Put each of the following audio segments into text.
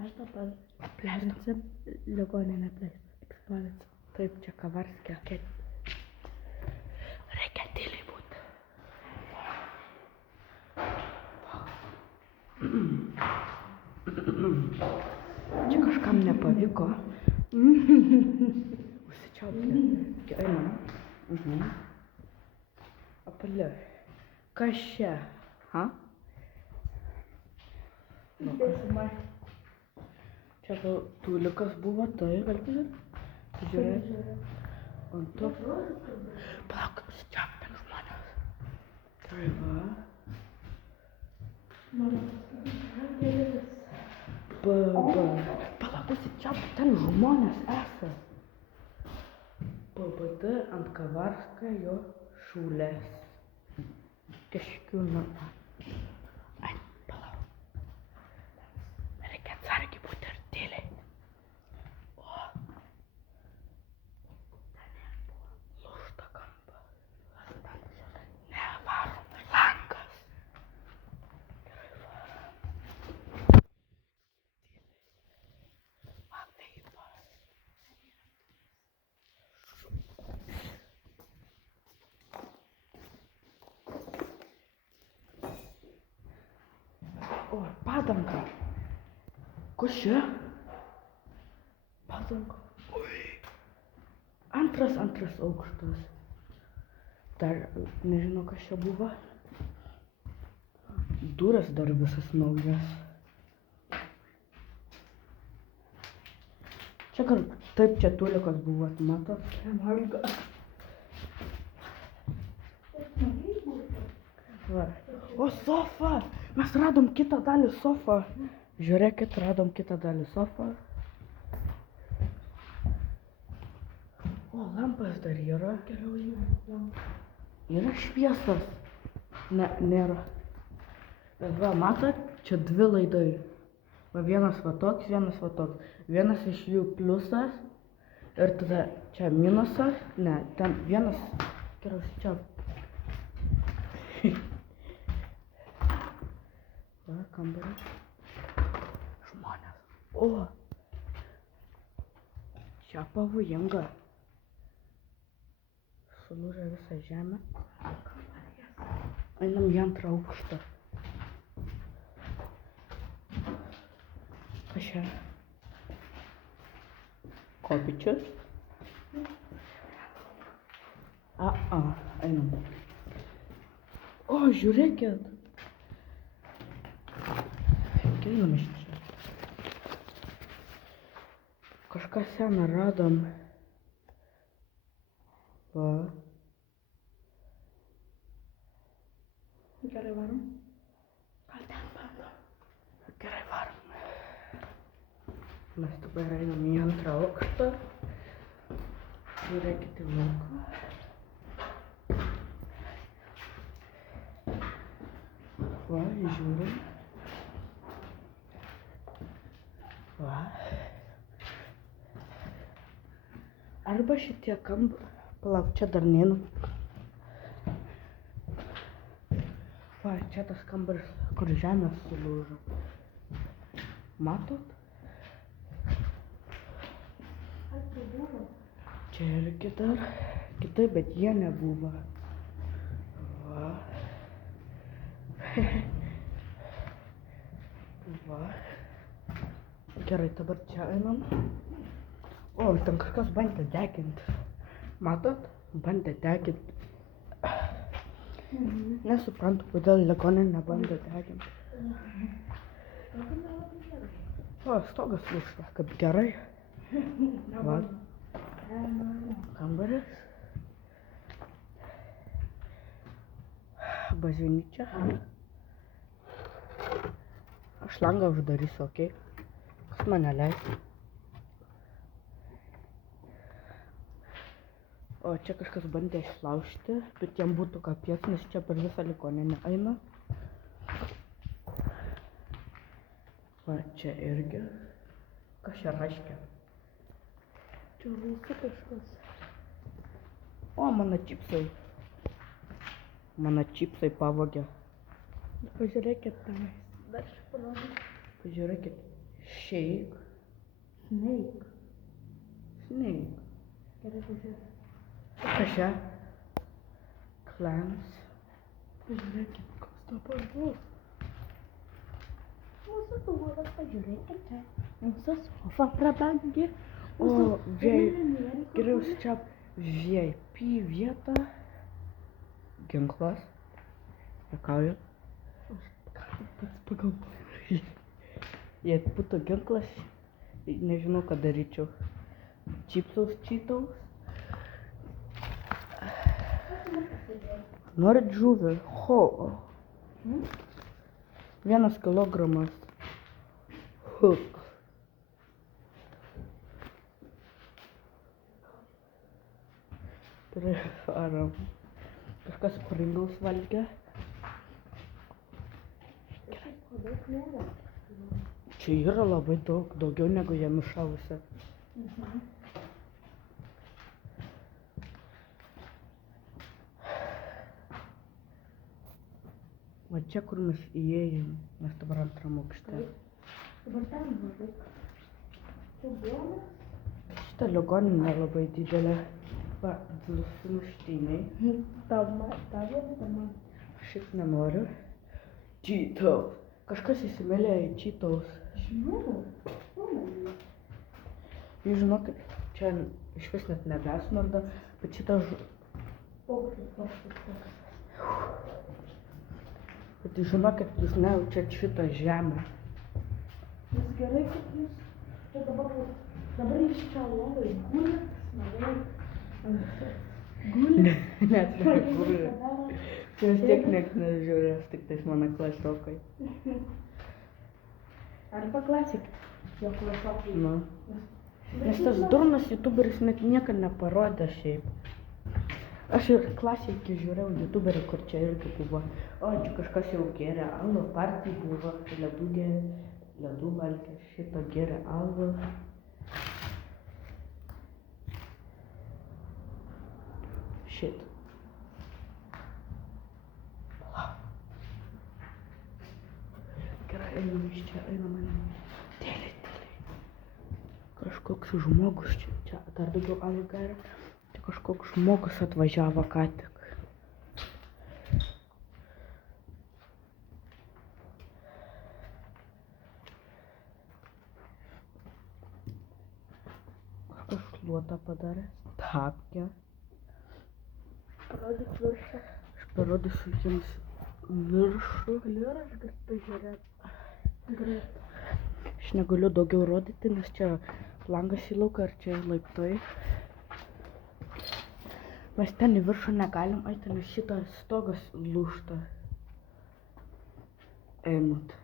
Apleista. Ligoninė apleista. Taip, čia Kavarskė. Reikia tyliai būti. Čia kažkam nepavyko. Užsičiaupkė. Einam. Apalė. Kas čia? Ha? Čia gal tulikas buvo, tai galbūt. Žiūrėk. Ant to. Palauk, užsičiaupk ten žmonės. Tai va. Palauk, užsičiaupk ten žmonės esa. PBD ant Kavarskio jo šaulės. Kažkių Ai, palauk. Reikia atsargiai būti ir tyliai. O. Ten buvo lūžta kampa. Ne, varom, langas. Gerai, varom. Va, taip va. O, padanga. Kas čia? Padanga. Antras aukštas. Dar nežinau, kas čia buvo. Duras dar visas naujas. Čia gal taip čia tulikas buvo, matot? Va. O, sofa! Mes radom kitą dalį sofą. Žiūrėkit, radom kitą dalį sofą. O, lampas dar yra. Yra šviesas. Ne, nėra. Va, matot, čia dvi laidai. Va, vienas va toks, vienas va toks. Vienas iš jų pliusas. Ir tada čia minusas. Ne, ten vienas. Gerai, čia. Va, kambarys. Žmonės. O! Čia pavojinga. Sulūžė visą žemę. Einam į antrą aukštą. Kas čia? Kopėčius? Einam. O, žiūrėkit. Einam iš čia. Kažką seną radom. Va. Gerai varom. Gal ten bandom. Gerai varom. Mes dabar einam į antrą aukštą. Žiūrėkit į lauką. Va, žiūrim. Va. Arba šitie palauk, čia dar neinu. Va, čia tas kambaris, kur žemė sulūžo. Matot? Ar tai buvo? Čia irgi dar kitaip, bet jie nebuvo. Va. Va. Gerai, dabar čia einam. O, ten kažkas bandė deginti. Matot? Bandė deginti. Nesuprantu, kodėl ligoninė bandė deginti. O, stogas lūžta, kaip gerai. Va. Kambaris. Bažnyčia. Aš langą uždarysiu, okei? Kas mane leis? O čia kažkas bandė išlaužti, bet jam būtų kapies, nes čia per visą ligoninę eina. Va, čia irgi. Kas čia reiškia? Čia rūsų kažkas. O, mano čipsai. Mano čipsai pavogė. Pažiūrėkit tenais. Dar čia parodė. Pažiūrėkit. Shake. Snake. Snake. Gerai, pažiūrėk. Kas čia? Clams. Pažiūrėkit, kas dabar bus. Mūsų tūlas, pažiūrėkite. Mūsų sofa prabangi. O, geriausia čia VIP vieta. Ginklas. Juokauju. Pats pagalvoju. Jei būtų ginklas, nežinau, ką daryčiau. Čipsus, Cheetos. Norit žuvį? Ho. 1 kilogramas. Hook. Privarom. Kažkas Pringles valgia. Daug nėra. Čia yra labai daug, daugiau negu jam iššavusi. Va čia, kur mes įėjom, mes dabar antram aukšte. Dabar ten mažai. Čia duonas. Šitą ligoninę labai didelę. Va, sumuštiniai. Tavo, man. Šit nenoriu. Cheetos. Kažkas įsimylėjo į Cheetos. Žinau. Jūs žinokit, čia iš vis net nebesnarda, bet šitą Bet jūs žinokit, jūs nejaučiat šitą žemę. Jūs gerai, kad jūs čia dabar iš čia lovai gulit, smagiai. Gulit. Net negulė. Čia vis tiek nieks nežiūrės, tik tais mano klasiokai. Arba klasik. Jo klasiokai. Nu. Nes tas durnas youtuberis net niekad neparodė šiaip. Aš ir klasikį žiūrėjau youtuberį, kur čia irgi buvo. O, čia kažkas jau gėrė alų, partijai buvo, ledų valgė, šito gėrė alų. Shit. Gerai, einam iš čia, einam. Tyliai. Kažkoks žmogus čia dar daugiau alų geria. Čia kažkoks žmogus atvažiavo ką tik. Kažkas šluotą padarė. Tapkę. Parodyk viršą. Aš parodysiu jums viršų. Galiu ir aš galiu pažiūrėti. Greit. Aš negaliu daugiau rodyti, nes čia langas į lauką ar čia laiptai. Mes ten į viršų negalim eiti, nes šitas stogas lūžta. Einat.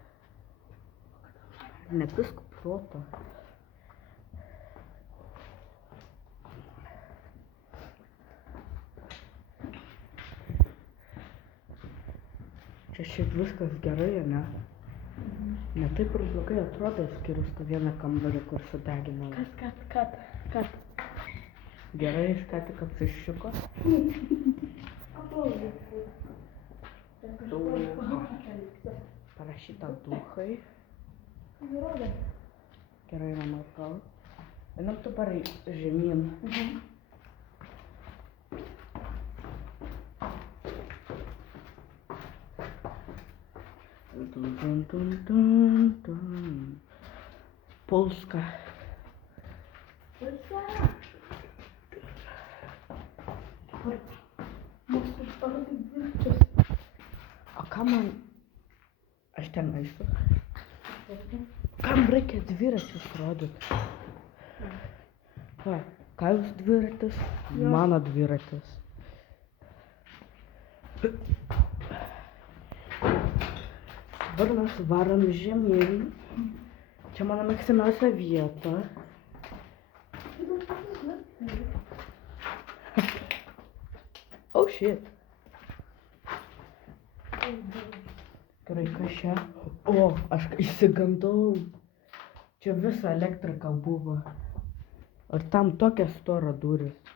Nepisk proto. Čia šiaip viskas gerai, ne? Ne taip ir blogai atrodo, skyrus tą vieną kambarį, kur sudeginau. Kad. Gerai, jis ką tik apsiščiuko. Parašyta duchai. Gerai, einam atgal. Einam dabar žemyn. Polska. Mūsų parodyk virščius. O kam man... Aš ten eisiu. Kam reikia dviračius rodyt? Va, ką jūs dviratis? Jo. Mano dviratis. Dabar mes varom žemyn. Čia mano mėgstamiausia vieta. Oh shit. Gerai, kas čia? O, aš išsigandau. Čia visa elektrika buvo. Ir tam tokia stora duris.